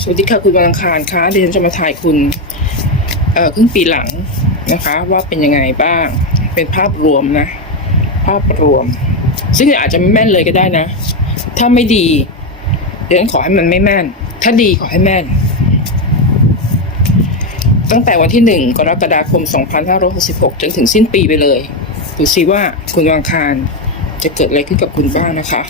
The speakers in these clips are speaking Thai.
สวัสดีค่ะคุณวันอังคารคะดิฉันจะมาถ่ายคุณเอ่อครึ่งปีหลังนะคะ ว่าเป็นยังไงบ้าง เป็นภาพรวมนะ ภาพรวม ซึ่งอาจจะไม่แม่นเลยก็ได้นะ ถ้าไม่ดี เดิฉันขอให้มันไม่แม่น ถ้าดีขอให้แม่น ตั้งแต่วันที่หนึ่งกรกฎาคม 2566 จนถึงสิ้นปีไปเลยดูซิว่าคุณวังคารจะเกิดอะไรขึ้นกับคุณบ้างนะคะ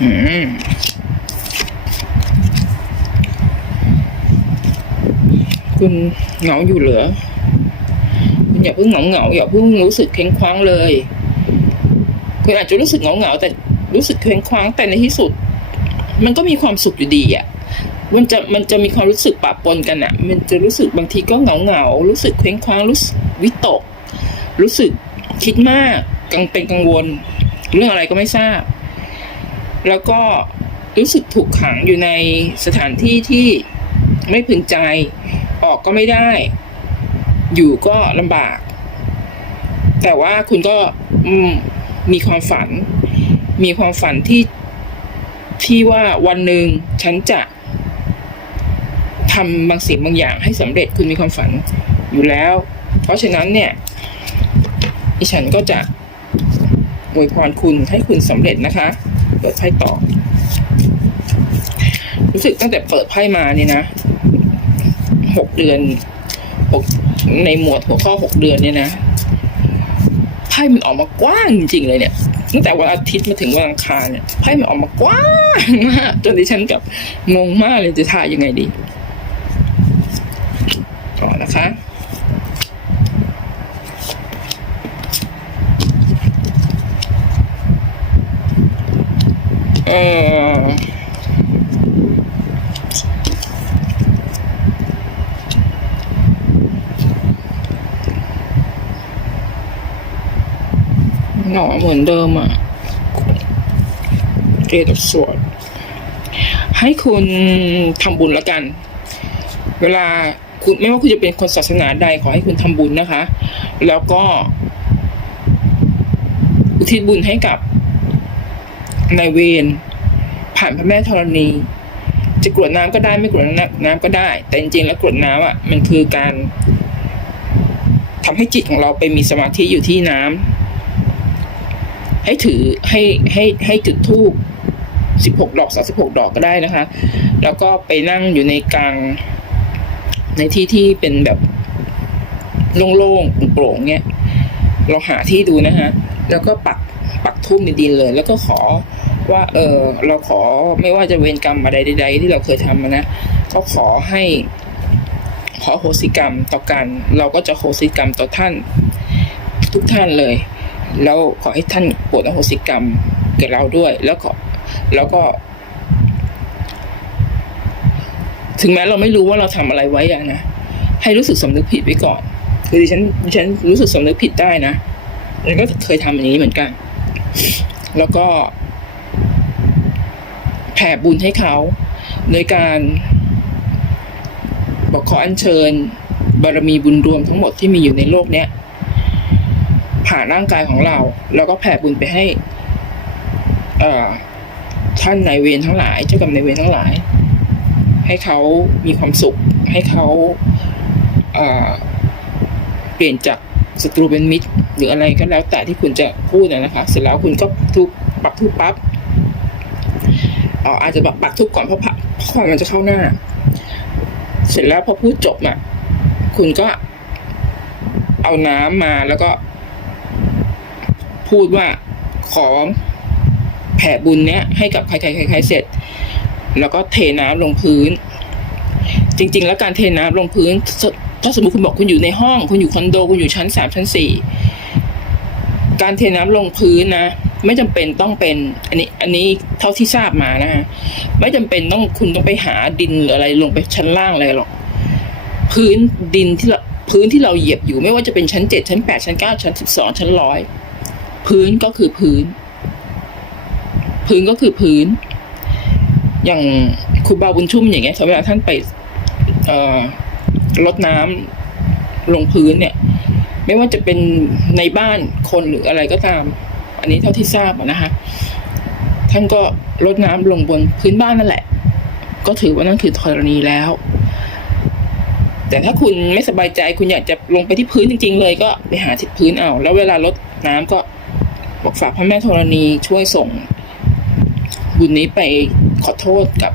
คุณเหงาอยู่เหรอคุณอย่าเพิ่งเหงาเหงาอย่าเพิ่งรู้สึกเคว้งคว้างเลยคุณอาจจะรู้สึกเหงาเหงาแต่รู้สึกเคว้งคว้างแต่ในที่สุด มันก็มีความสุขอยู่ดีอะมันจะมันจะมีความรู้สึกปะปนกันอะมันจะรู้สึกบางทีก็เหงาเหงารู้สึกเคว้งคว้างรู้สึกวิตก รู้สึกคิดมากกังเป็นกังวล เรื่องอะไรก็ไม่ทราบ แล้วก็รู้สึกถูกขังอยู่ในสถานที่ที่ไม่พึงใจ ออกก็ไม่ได้ อยู่ก็ลำบาก แต่ว่าคุณก็มมีความฝัน มีความฝันที่ที่ว่าวันหนึ่งฉันจะทำบางสิ่งบางอย่างให้สำเร็จคุณมีความฝันอยู่แล้ว เพราะฉะนั้นเนี่ยดิฉันก็จะอวยพรคุณให้คุณสำเร็จนะคะ เปิดไพ่ต่อ รู้สึกตั้งแต่เปิดไพ่มาเนี่ยนะหกเดือนหกในหมวดหัวข้อหกเดือนเนี่ยนะไพ่มันออกมากว้างจริงๆเลยเนี่ยตั้งแต่วันอาทิตย์มาถึงวันอังคารเนี่ยไพ่มันออกมากว้างมากจนดิฉันกับงงมากเลยจะทายยังไงดีต่อนะคะ เออหน อเหมือนเดิมอะเกตสวดให้คุณทำบุญล้วกัน เวลาคุณไม่ว่าคุณจะเป็นคนศาสนาใดขอให้คุณทำบุญนะคะ แล้วก็ อุทิศบุญให้กับนายเวรผ่านพระแม่ธรณี จะกรวดน้ำก็ได้ไม่กรวดน้ำก็ได้ แต่จริงๆแล้วกรวดน้ำอะมันคือการทำให้จิตของเราไปมีสมาธิอยู่ที่น้ำ ให้ถือให้ให้ให้จุดธูปสิบหกดอกสาสิบหกดอกก็ได้นะคะ แล้วก็ไปนั่งอยู่ในกลาง ในที่ที่เป็นแบบโล่งๆโปร่งๆเงี้ยเราหาที่ดูนะคะแล้วก็ปักปักทุ่มในดินเลย แล้วก็ขอว่า เออเราขอไม่ว่าจะเวรกรรมอะไรใด ๆ ที่เราเคยทำนะก็ขอให้ ขอโหสิกรรมต่อกัน เราก็จะโหสิกรรมต่อท่าน ทุกท่านเลย แล้วขอให้ท่านโปรดอโหสิกรรมแก่เราด้วย แล้วขอแล้วก็ ถึงแม้เราไม่รู้ว่าเราทำอะไรไว้อะนะให้รู้สึกสำนึกผิดไว้ก่อนคือดิฉันดิฉันรู้สึกสำนึกผิดได้นะฉันก็เคยทำอย่างนี้เหมือนกัน แล้วก็แผ่บุญให้เขาโดยการบอกขออัญเชิญบารมีบุญรวมทั้งหมดที่มีอยู่ในโลกเนี้ย ผ่านร่างกายของเรา แล้วก็แผ่บุญไปให้ท่านนายเวรทั้งหลาย เจ้ากรรมนายเวรทั้งหลาย ให้เขามีความสุข ให้เขาเปลี่ยนจากศัตรูเป็นมิตร หรืออะไรก็แล้วแต่ที่คุณจะพูดนะนะคะเสร็จแล้วคุณก็ทุบปักทุบปั๊บอออาจจะปักทุบก่อนเพราะเพราะควันมันจะเข้าหน้า เสร็จแล้วพอพูดจบอะคุณก็เอาน้ำมาแล้วก็ พูดว่าขอแผ่บุญเนี้ยให้กับใครๆใครๆเสร็จ แล้วก็เทน้ำลงพื้น จริง ๆ แล้วการเทน้ำลงพื้นถ้าสมมติคุณบอกคุณอยู่ในห้อง คุณอยู่คอนโดคุณอยู่ชั้นสามชั้นสี่การเทน้ำลงพื้นนะไม่จำเป็นต้องเป็น อันนี้อันนี้เท่าที่ทราบมานะฮะไม่จำเป็นต้องคุณต้องไปหาดินหรืออะไรลงไปชั้นล่างอะไรหรอกพื้นดินที่เราพื้นที่เราเหยียบอยู่ไม่ว่าจะเป็นชั้นเจ็ดชั้นแปดชั้นเก้าชั้นสิบสองชั้นร้อย พื้นก็คือพื้น พื้นก็คือพื้น อย่างครูบาบุญชุ่มอย่างเงี้ยเวลาท่านไปเอ่อลดน้ำลงพื้นเนี่ย ไม่ว่าจะเป็นในบ้านคนหรืออะไรก็ตาม อันนี้เท่าที่ทราบนะคะท่านก็ลดน้ำลงบนพื้นบ้านนั่นแหละ ก็ถือว่านั่นคือธรณีแล้ว แต่ถ้าคุณไม่สบายใจคุณอยากจะลงไปที่พื้นจริง ๆ เลย ก็ไปหาที่พื้นเอาแล้วเวลาลดน้ำก็ บอกฝากพระแม่ธรณีช่วยส่ง บุญนี้ไปขอโทษกับ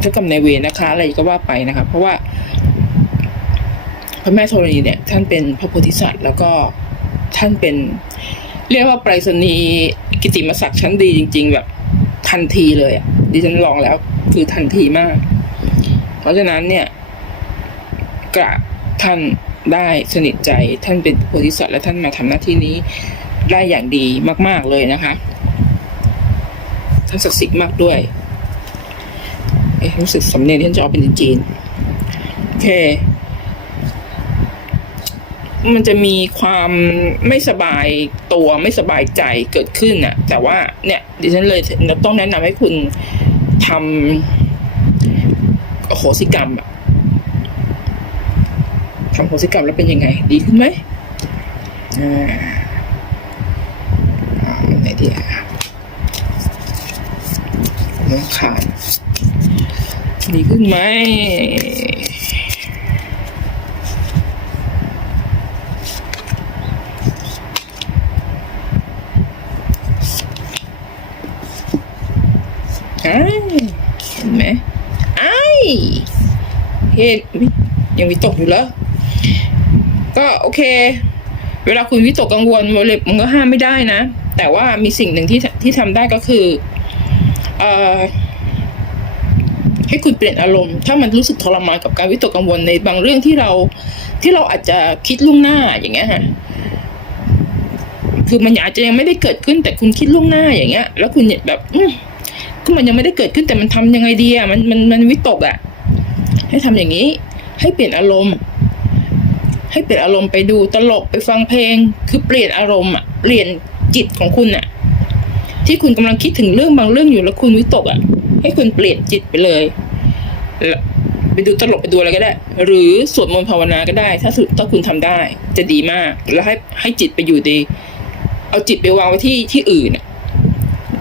เจ้ากรรมนายเวรนะคะ อะไรก็ว่าไปนะคะ เพราะว่า พระแม่ธรณีเนี่ย ท่านเป็นพระโพธิสัตว์ แล้วก็ท่านเป็น เรียกว่าไปรษณีย์กิติมศักดิ์ชั้นดีจริง ๆ แบบทันทีเลยอะดิฉันลองแล้วคือทันทีมาก เพราะฉะนั้นเนี่ยกราบท่านได้สนิทใจท่านเป็นโพธิสัตว์และท่านมาทำหน้าที่นี้ ได้อย่างดีมาก ๆ เลยนะคะท่านศักดิ์สิทธิ์มากด้วยเอ๊ะรู้สึกสำเนียงที่ฉันจะออกเป็นจีนโอเค มันจะมีความไม่สบายตัวไม่สบายใจเกิดขึ้นน่ะแต่ว่าเนี่ยดิฉันเลยต้องแนะนำให้คุณทำโหสิกรรมอะทำโหสิกรรมแล้วเป็นยังไง ดีขึ้นไหมอ่า อ่าไหนดีอะน้องขานดีขึ้นไหมอ้ายเห็นไหมอ้ายเห็นอุ๊ยยังวิตกอยู่เหรอก็โอเค เวลาคุณวิตกกังวลวอลเล็บมันก็ห้ามไม่ได้นะ แต่ว่ามีสิ่งหนึ่งที่ที่ทำได้ก็คือเอ่อให้คุณเปลี่ยนอารมณ์ ถ้ามันรู้สึกทรมานกับการวิตกกังวลในบางเรื่องที่เราที่เราอาจจะคิดล่วงหน้าอย่างเงี้ยฮะคือมันอาจจะยังไม่ได้เกิดขึ้นแต่คุณคิดล่วงหน้าอย่างเงี้ย แล้วคุณแบบก็มันยังไม่ได้เกิดขึ้นแต่มันทำยังไงดีอะมันมันมันวิตกอะ ให้ทำอย่างนี้ ให้เปลี่ยนอารมณ์ ให้เปลี่ยนอารมณ์ไปดูตลกไปฟังเพลง คือเปลี่ยนอารมณ์อะเปลี่ยน จิตของคุณอะที่คุณกำลังคิดถึงเรื่องบางเรื่องอยู่แล้วคุณวิตกอะให้คุณเปลี่ยนจิตไปเลยลไปดูตลกไปดูอะไรก็ได้ หรือสวดมนต์ภาวนาก็ได้ ถ้าสุดถ้าคุณทำได้ จะดีมาก แล้วให้ให้จิตไปอยู่ดี เอาจิตไปวางไว้ที่ที่อื่นอะ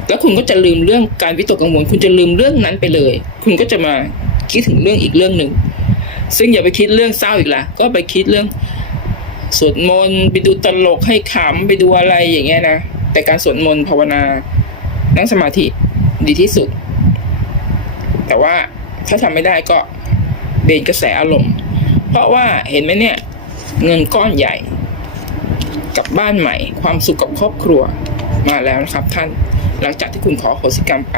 แล้วคุณก็จะลืมเรื่องการวิตกกังวล คุณจะลืมเรื่องนั้นไปเลย คุณก็จะมาคิดถึงเรื่องอีกเรื่องหนึ่งซึ่งอย่าไปคิดเรื่องเศร้าอีกละก็ไปคิดเรื่อง สวดมนต์ไปดูตลกให้ขำไปดูอะไรอย่างเงี้ยนะแต่การสวดมนต์ภาวนา นั่งสมาธิดีที่สุด แต่ว่าถ้าทำไม่ได้ก็เบนกระแสอารมณ์ เพราะว่าเห็นไหมเนี่ย เงินก้อนใหญ่ กับบ้านใหม่ ความสุขกับครอบครัวมาแล้วนะครับ ท่านหลังจากที่คุณขอโหสิกรรมไป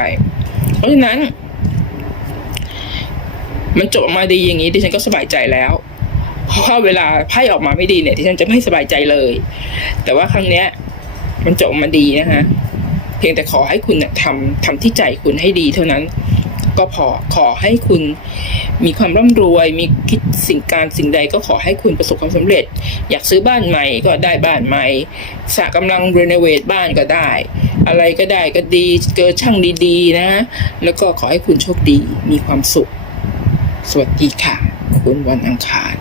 เพราะฉะนั้น มันจบออกมาดีอย่างนี้ดิฉันก็สบายใจแล้ว เพราะว่าเวลาไพ่ออกมาไม่ดีเนี่ยดิฉันจะไม่สบายใจเลย แต่ว่าครั้งเนี้ย มันจบมาดีนะฮะเพียงแต่ขอให้คุณเนี่ยทำทำที่ใจคุณให้ดีเท่านั้น ก็พอขอให้คุณมีความร่ำรวย มีคิดสิ่งการสิ่งใดก็ขอให้คุณประสบความสำเร็จ อยากซื้อบ้านใหม่ก็ได้บ้านใหม่สะกำลังรีโนเวทบ้านก็ได้ อะไรก็ได้ก็ดีเกิดช่างดีๆนะ แล้วก็ขอให้คุณโชคดีมีความสุข สวัสดีค่ะ คุณวันอังคาร